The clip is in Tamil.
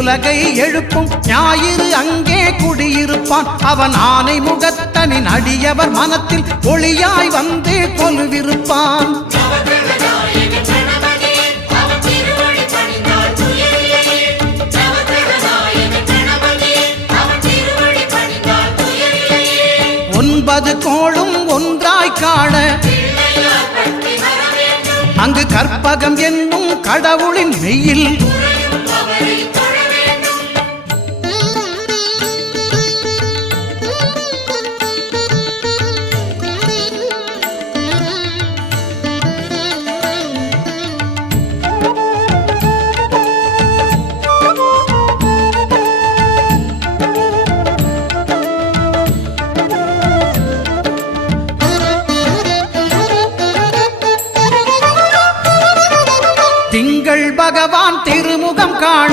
உலகை எழுப்பும் ஞாயிறு அங்கே குடியிருப்பான். அவன் ஆனை முகத்தனின் அடியவர் மனத்தில் ஒளியாய் வந்து கொலுவிருப்பான். ஒன்பது கோளும் ஒன்றாய் காண அங்கு கற்பகம் என்னும் கடவுளின் மெய்யில் திங்கள் பகவான் திருமுகம் காண